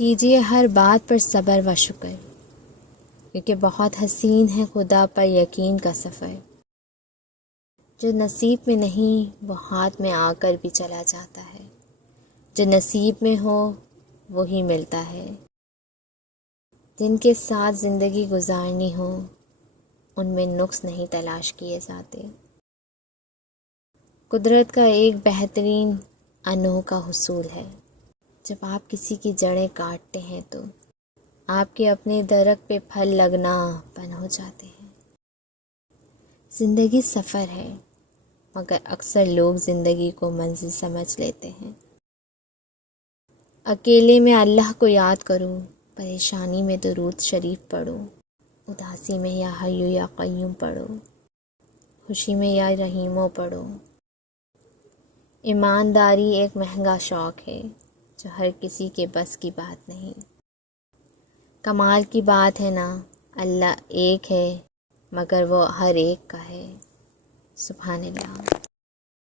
کیجیے ہر بات پر صبر و شکر، کیونکہ بہت حسین ہے خدا پر یقین کا سفر۔ جو نصیب میں نہیں وہ ہاتھ میں آ کر بھی چلا جاتا ہے، جو نصیب میں ہو وہی ملتا ہے۔ جن کے ساتھ زندگی گزارنی ہو ان میں نقص نہیں تلاش کیے جاتے۔ قدرت کا ایک بہترین انوکھا حصول ہے، جب آپ کسی کی جڑیں کاٹتے ہیں تو آپ کے اپنے درخت پہ پھل لگنا بند ہو جاتے ہیں۔ زندگی سفر ہے، مگر اکثر لوگ زندگی کو منزل سمجھ لیتے ہیں۔ اکیلے میں اللہ کو یاد کرو، پریشانی میں درود شریف پڑھو، اداسی میں یا حیو یا قیوم پڑھو، خوشی میں یا رحیمو پڑھو۔ ایمانداری ایک مہنگا شوق ہے جو ہر کسی کے بس کی بات نہیں۔ کمال کی بات ہے نا، اللہ ایک ہے مگر وہ ہر ایک کا ہے۔ سبحان اللہ۔